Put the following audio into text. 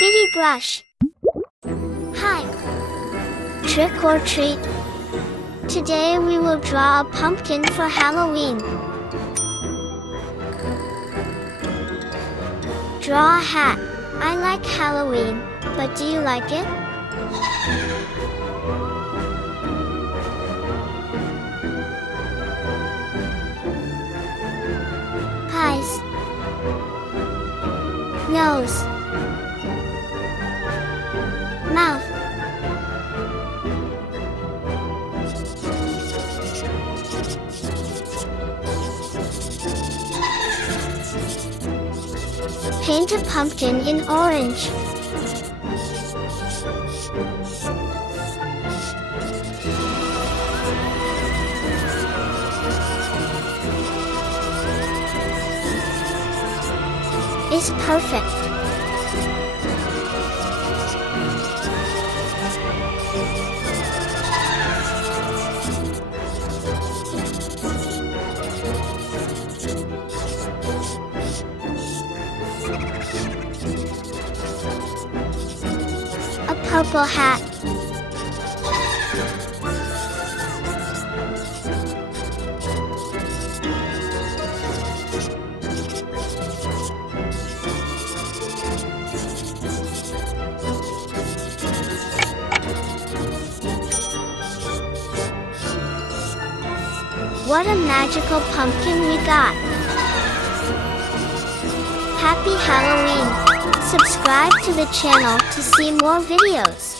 BittyBrush. Hi. Trick or treat. Today we will draw a pumpkin for Halloween. Draw a hat. I like Halloween, but do you like it? Eyes. Nose. Mouth. Paint a pumpkin in orange. Is perfect. A purple hat. What a magical pumpkin we got! Happy Halloween! Subscribe to the channel to see more videos.